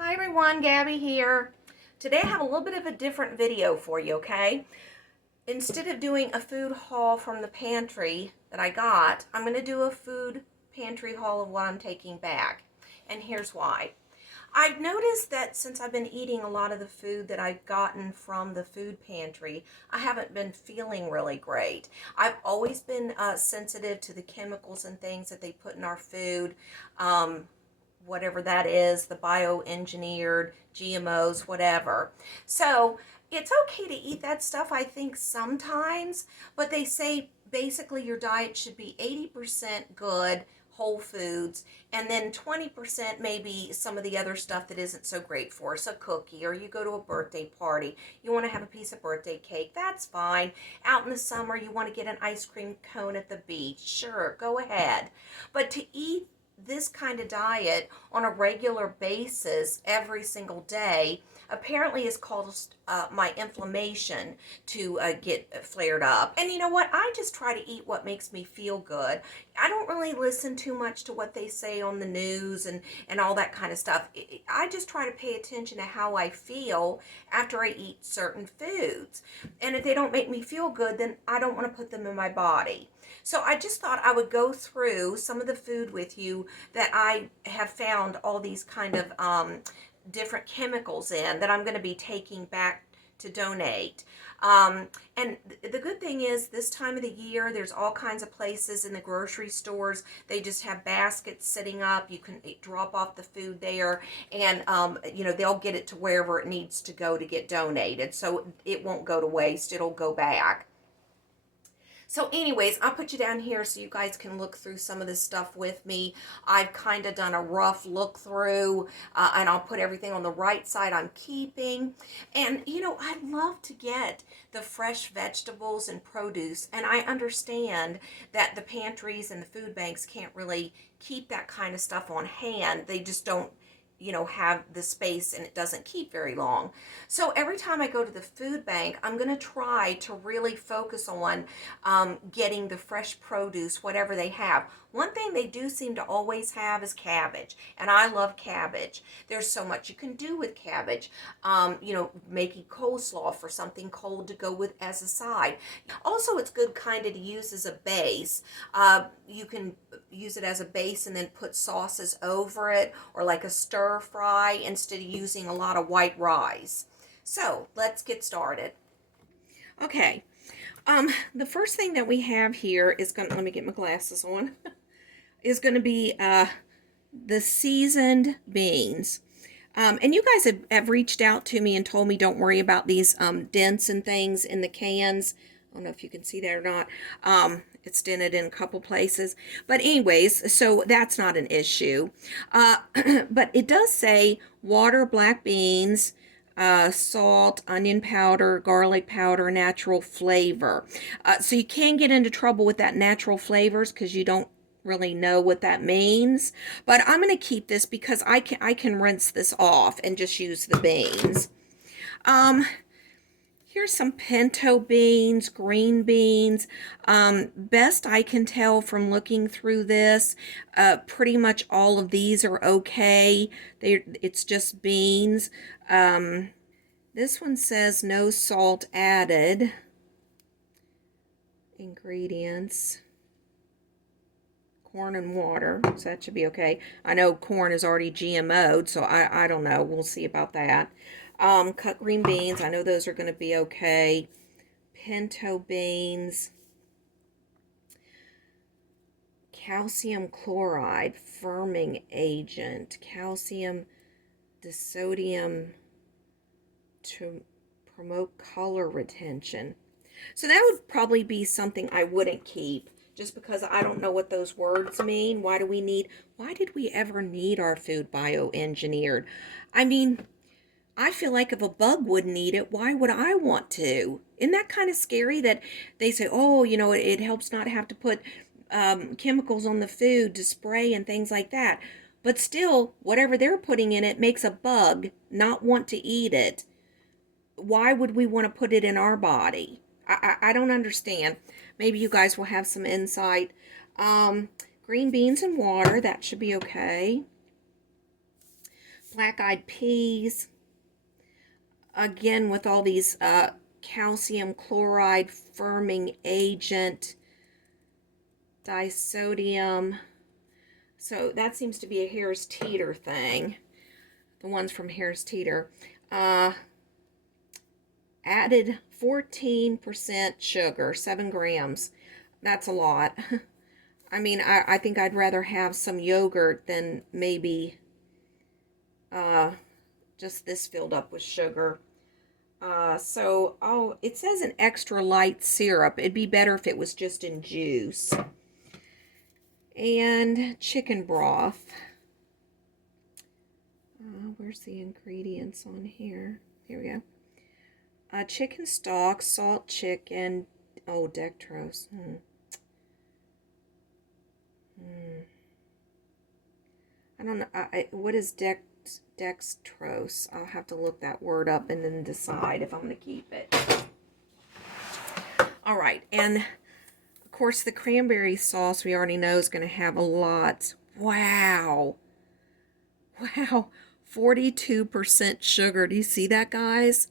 Hi everyone, Gabby here. Today I have a little bit of a different video for you, okay? Instead of doing a food haul from the pantry that I got, I'm going to do a food pantry haul of what I'm taking back. And here's why. I've noticed that since I've been eating a lot of the food that I've gotten from the food pantry, I haven't been feeling really great. I've always been sensitive to the chemicals and things that they put in our food. Whatever that is, the bioengineered, GMOs, whatever. So it's okay to eat that stuff, I think, sometimes, but they say basically your diet should be 80% good, whole foods, and then 20% maybe some of the other stuff that isn't so great for us, a cookie, or you go to a birthday party, you want to have a piece of birthday cake, that's fine. Out in the summer, you want to get an ice cream cone at the beach, sure, go ahead. But to eat this kind of diet on a regular basis every single day apparently has caused my inflammation to get flared up. And you know what? I just try to eat what makes me feel good. I don't really listen too much to what they say on the news and all that kind of stuff. I just try to pay attention to how I feel after I eat certain foods. And if they don't make me feel good, then I don't want to put them in my body. So I just thought I would go through some of the food with you that I have found all these kind of different chemicals in that I'm going to be taking back to donate. And the good thing is this time of the year, there's all kinds of places in the grocery stores. They just have baskets sitting up. You can drop off the food there and, they'll get it to wherever it needs to go to get donated. So it won't go to waste. It'll go back. So anyways, I'll put you down here so you guys can look through some of this stuff with me. I've kind of done a rough look through, and I'll put everything on the right side I'm keeping. And, I'd love to get the fresh vegetables and produce, and I understand that the pantries and the food banks can't really keep that kind of stuff on hand. They just don't have the space and it doesn't keep very long. So every time I go to the food bank, I'm going to try to really focus on getting the fresh produce, whatever they have. One thing they do seem to always have is cabbage, and I love cabbage. There's so much you can do with cabbage. Making coleslaw for something cold to go with as a side. Also, it's good kind of to use as a base. You can use it as a base and then put sauces over it, or like a stir fry instead of using a lot of white rice. So let's get started. Okay, the first thing that we have here is let me get my glasses on, is going to be the seasoned beans. And you guys have reached out to me and told me don't worry about these dents and things in the cans. I don't know if you can see that or not. It's dented in a couple places. But anyways, so that's not an issue. But it does say water, black beans, salt, onion powder, garlic powder, natural flavor. So you can get into trouble with that natural flavors because you don't really know what that means. But I'm going to keep this because I can rinse this off and just use the beans. Here's some pinto beans, green beans. Best I can tell from looking through this, pretty much all of these are okay. It's just beans. This one says no salt added. Ingredients. Corn and water, so that should be okay. I know corn is already GMO'd, so I don't know. We'll see about that. Cut green beans, I know those are going to be okay. Pinto beans. Calcium chloride, firming agent. Calcium disodium to promote color retention. So that would probably be something I wouldn't keep, just because I don't know what those words mean. Why did we ever need our food bioengineered? I mean, I feel like if a bug wouldn't eat it, why would I want to? Isn't that kind of scary that they say, oh, it helps not have to put chemicals on the food to spray and things like that. But still, whatever they're putting in it makes a bug not want to eat it. Why would we want to put it in our body? I don't understand. Maybe you guys will have some insight. Green beans and water, that should be okay. black-eyed peas. Again, with all these calcium chloride firming agent, disodium. So that seems to be a Harris Teeter thing. The ones from Harris Teeter. Added 14% sugar, 7 grams. That's a lot. I mean, I think I'd rather have some yogurt than maybe just this filled up with sugar. So it says an extra light syrup. It'd be better if it was just in juice. And chicken broth. Where's the ingredients on here? Here we go. Chicken stock, salt chicken. Oh, dextrose. I don't know. What is dextrose? I'll have to look that word up and then decide if I'm going to keep it. All right. And, of course, the cranberry sauce we already know is going to have a lot. Wow. Wow. 42% sugar. Do you see that, guys?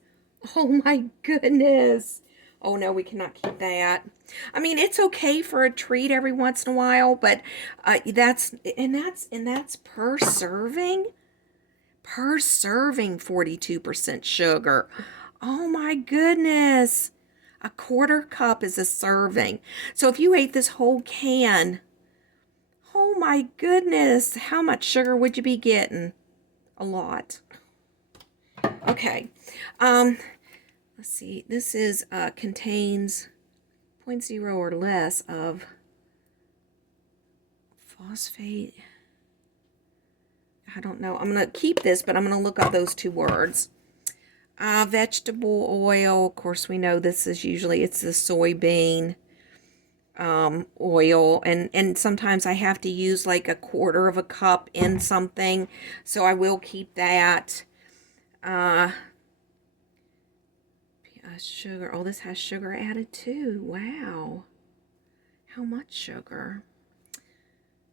Oh, my goodness. Oh, no, we cannot keep that. I mean, it's okay for a treat every once in a while, but that's per serving. Per serving, 42% sugar. Oh, my goodness. A quarter cup is a serving. So if you ate this whole can, oh, my goodness, how much sugar would you be getting? A lot. Okay. Let's see. This is contains 0.0 or less of phosphate. I don't know. I'm going to keep this, but I'm going to look up those two words. Vegetable oil. Of course, we know this is usually, it's the soybean oil. And sometimes I have to use like a quarter of a cup in something. So I will keep that. Sugar. Oh, this has sugar added too. Wow. How much sugar?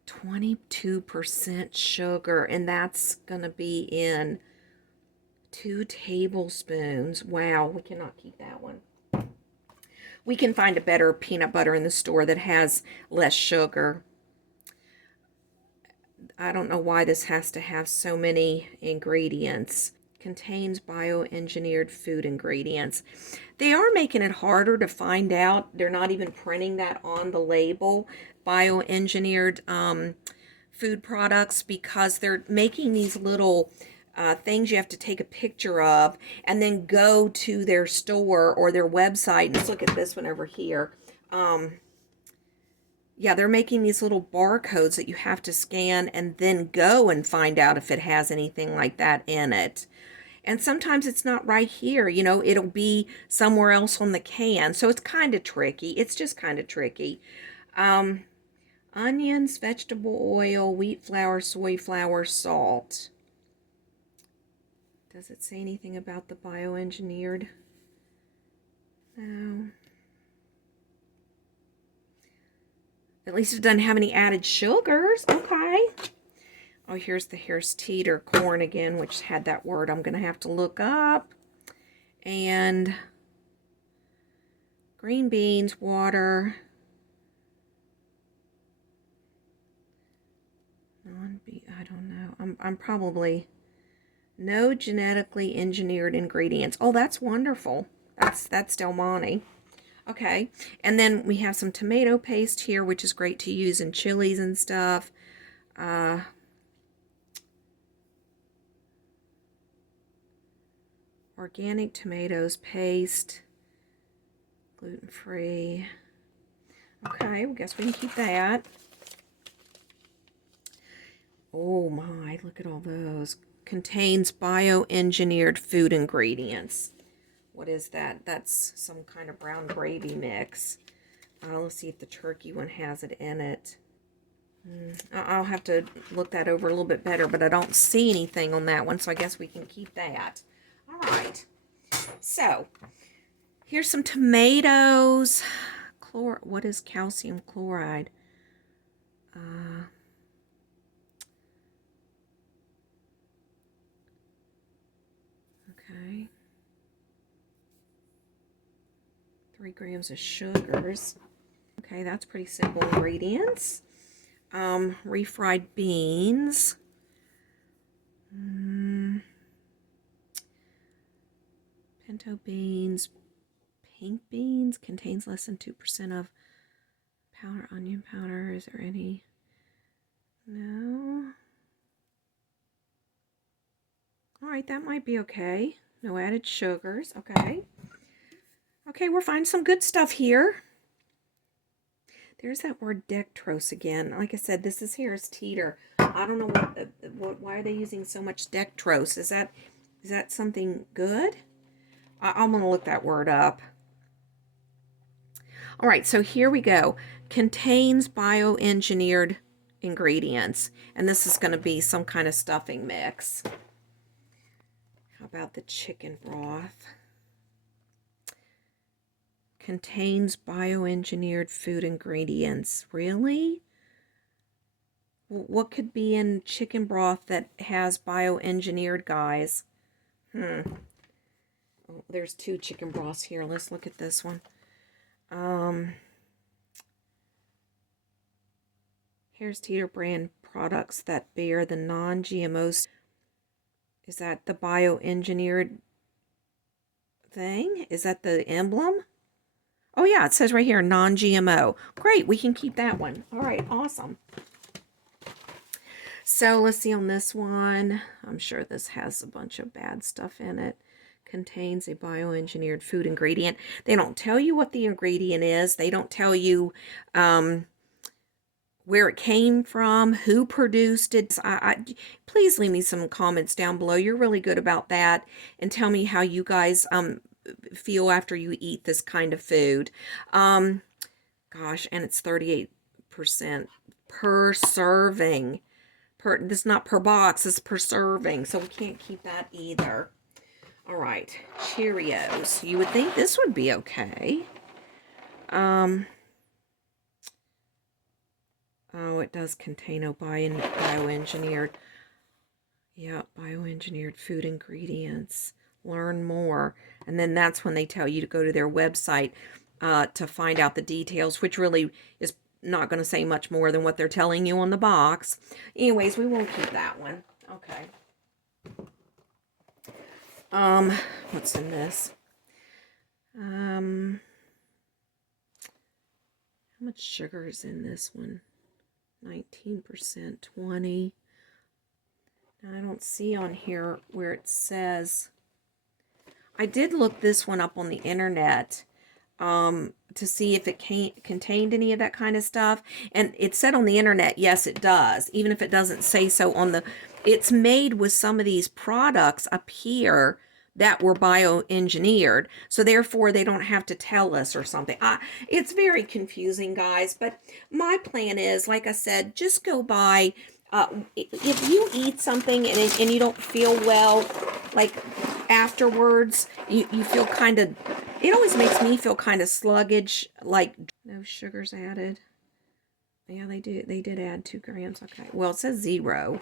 22% sugar, and that's gonna be in 2 tablespoons. Wow, we cannot keep that one. We can find a better peanut butter in the store that has less sugar. I don't know why this has to have so many ingredients. Contains bioengineered food ingredients. They are making it harder to find out. They're not even printing that on the label, bioengineered food products, because they're making these little things you have to take a picture of and then go to their store or their website. Let's look at this one over here. Yeah, they're making these little barcodes that you have to scan and then go and find out if it has anything like that in it. And sometimes it's not right here, you know, it'll be somewhere else on the can. So it's kind of tricky. It's just kind of tricky. Onions, vegetable oil, wheat flour, soy flour, salt. Does it say anything about the bioengineered? No. At least it doesn't have any added sugars. Okay. Oh, here's the Harris Teeter corn again, which had that word I'm going to have to look up. And green beans, water. I don't know. I'm probably no genetically engineered ingredients. Oh, that's wonderful. That's Del Monte. Okay. And then we have some tomato paste here, which is great to use in chilies and stuff. Organic tomatoes paste, gluten-free. Okay, I guess we can keep that. Oh my, look at all those. Contains bioengineered food ingredients. What is that? That's some kind of brown gravy mix. Let's see if the turkey one has it in it. I'll have to look that over a little bit better, but I don't see anything on that one, so I guess we can keep that. All right. So, here's some tomatoes. What is calcium chloride? Okay. 3 grams of sugars. Okay, that's pretty simple ingredients. Refried beans. Pinto beans. Pink beans contains less than 2% of powder onion powder. Is there any? No. All right, that might be okay. No added sugars. Okay. Okay, we're finding some good stuff here. There's that word dextrose again. Like I said, this is Harris Teeter. I don't know why are they using so much dextrose? Is that something good? I'm going to look that word up. All right, so here we go. Contains bioengineered ingredients. And this is going to be some kind of stuffing mix. How about the chicken broth? Contains bioengineered food ingredients. Really? What could be in chicken broth that has bioengineered, guys? Oh, there's 2 chicken broths here. Let's look at this one. Harris Teeter brand products that bear the non-GMO. Is that the bioengineered thing? Is that the emblem? Oh yeah, it says right here, non-GMO. Great, we can keep that one. All right, awesome. So let's see on this one. I'm sure this has a bunch of bad stuff in it. Contains a bioengineered food ingredient. They don't tell you what the ingredient is. They don't tell you where it came from, who produced it. Please leave me some comments down below. You're really good about that. And tell me how you guys feel after you eat this kind of food. Gosh, and it's 38% per serving. This is not per box, it's per serving. So we can't keep that either. All right, Cheerios. You would think this would be okay. Oh, it does contain bioengineered. Yeah, bioengineered food ingredients. Learn more. And then that's when they tell you to go to their website to find out the details, which really is not going to say much more than what they're telling you on the box. Anyways, we won't keep that one. Okay. What's in this? How much sugar is in this one? 19%, 20. Now, I don't see on here where it says. I did look this one up on the internet to see if it contained any of that kind of stuff. And it said on the internet, yes, it does. Even if it doesn't say so on the. It's made with some of these products up here that were bioengineered, so therefore they don't have to tell us or something. It's very confusing, guys, but my plan is, like I said, just go buy, if you eat something and you don't feel well, like afterwards, you feel kind of, it always makes me feel kind of sluggish, like no sugars added. Yeah, they did add 2 grams. Okay, well, it says 0.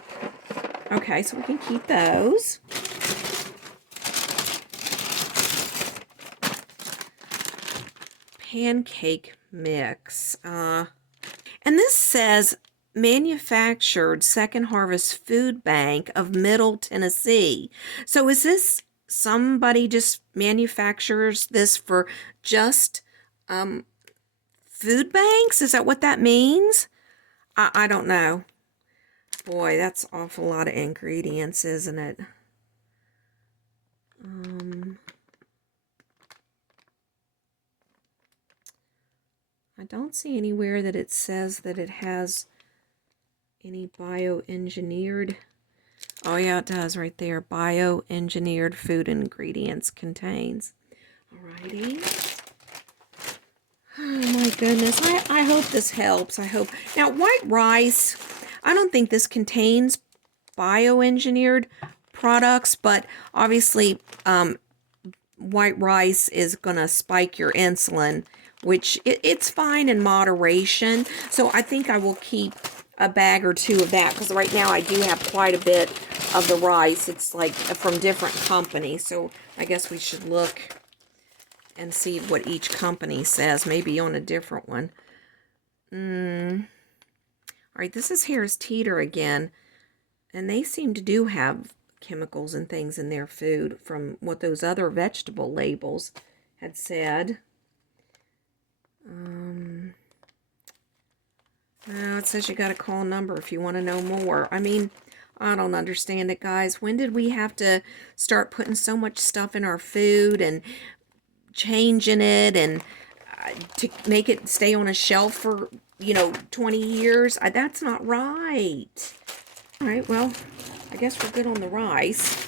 Okay, so we can keep those. Pancake mix. And this says manufactured Second Harvest Food Bank of Middle Tennessee. So is this somebody just manufactures this for just food banks? Is that what that means? I don't know. Boy, that's an awful lot of ingredients, isn't it? I don't see anywhere that it says that it has any bioengineered. Oh yeah, it does right there. Bioengineered food ingredients contains. Alrighty. Oh my goodness. I hope this helps. I hope. Now, white rice, I don't think this contains bioengineered products, but obviously white rice is going to spike your insulin, which it's fine in moderation. So I think I will keep a bag or two of that, because right now I do have quite a bit of the rice. It's like from different companies, so I guess we should look and see what each company says, maybe on a different one. All right, this is Harris Teeter again, and they seem to do have chemicals and things in their food from what those other vegetable labels had said. No, it says you got to call a number if you want to know more. I mean, I don't understand it, guys. When did we have to start putting so much stuff in our food and changing it and to make it stay on a shelf for, 20 years? That's not right. All right, well, I guess we're good on the rice.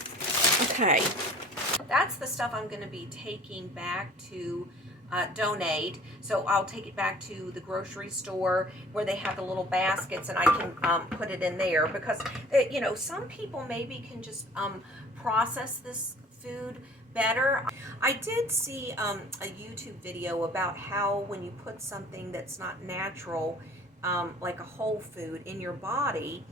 Okay, that's the stuff I'm going to be taking back to donate. So I'll take it back to the grocery store where they have the little baskets, and I can put it in there, because some people maybe can just process this food better. I did see a YouTube video about how when you put something that's not natural, like a whole food, in your body,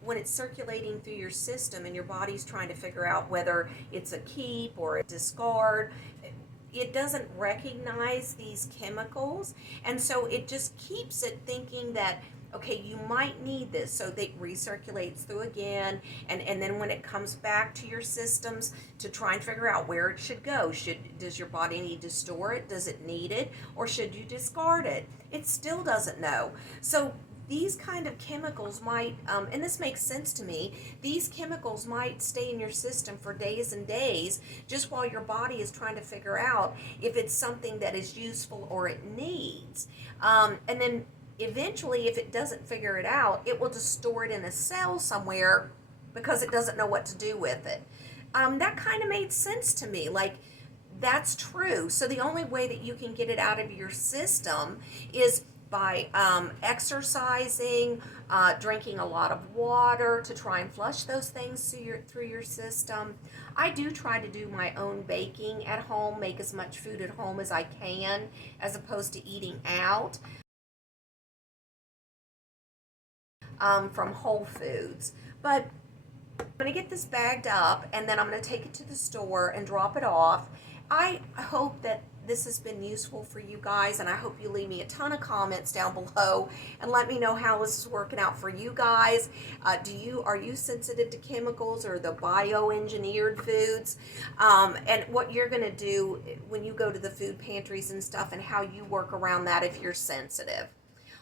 when it's circulating through your system and your body's trying to figure out whether it's a keep or a discard, it doesn't recognize these chemicals, and so it just keeps it thinking that, okay, you might need this, so it recirculates through again, and then when it comes back to your systems to try and figure out where it should go, does your body need to store it, does it need it, or should you discard it? It still doesn't know. So these kind of chemicals might, and this makes sense to me, these chemicals might stay in your system for days and days, just while your body is trying to figure out if it's something that is useful or it needs. And then eventually, if it doesn't figure it out, it will just store it in a cell somewhere because it doesn't know what to do with it. That kind of made sense to me. Like, that's true. So the only way that you can get it out of your system is by exercising, drinking a lot of water to try and flush those things through your system. I do try to do my own baking at home, make as much food at home as I can, as opposed to eating out from Whole Foods. But I'm going to get this bagged up, and then I'm going to take it to the store and drop it off. I hope that this has been useful for you guys, and I hope you leave me a ton of comments down below and let me know how this is working out for you guys. Are you sensitive to chemicals or the bioengineered foods? And what you're going to do when you go to the food pantries and stuff, and how you work around that if you're sensitive.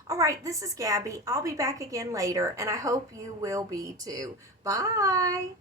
All right, this is Gabby. I'll be back again later, and I hope you will be too. Bye.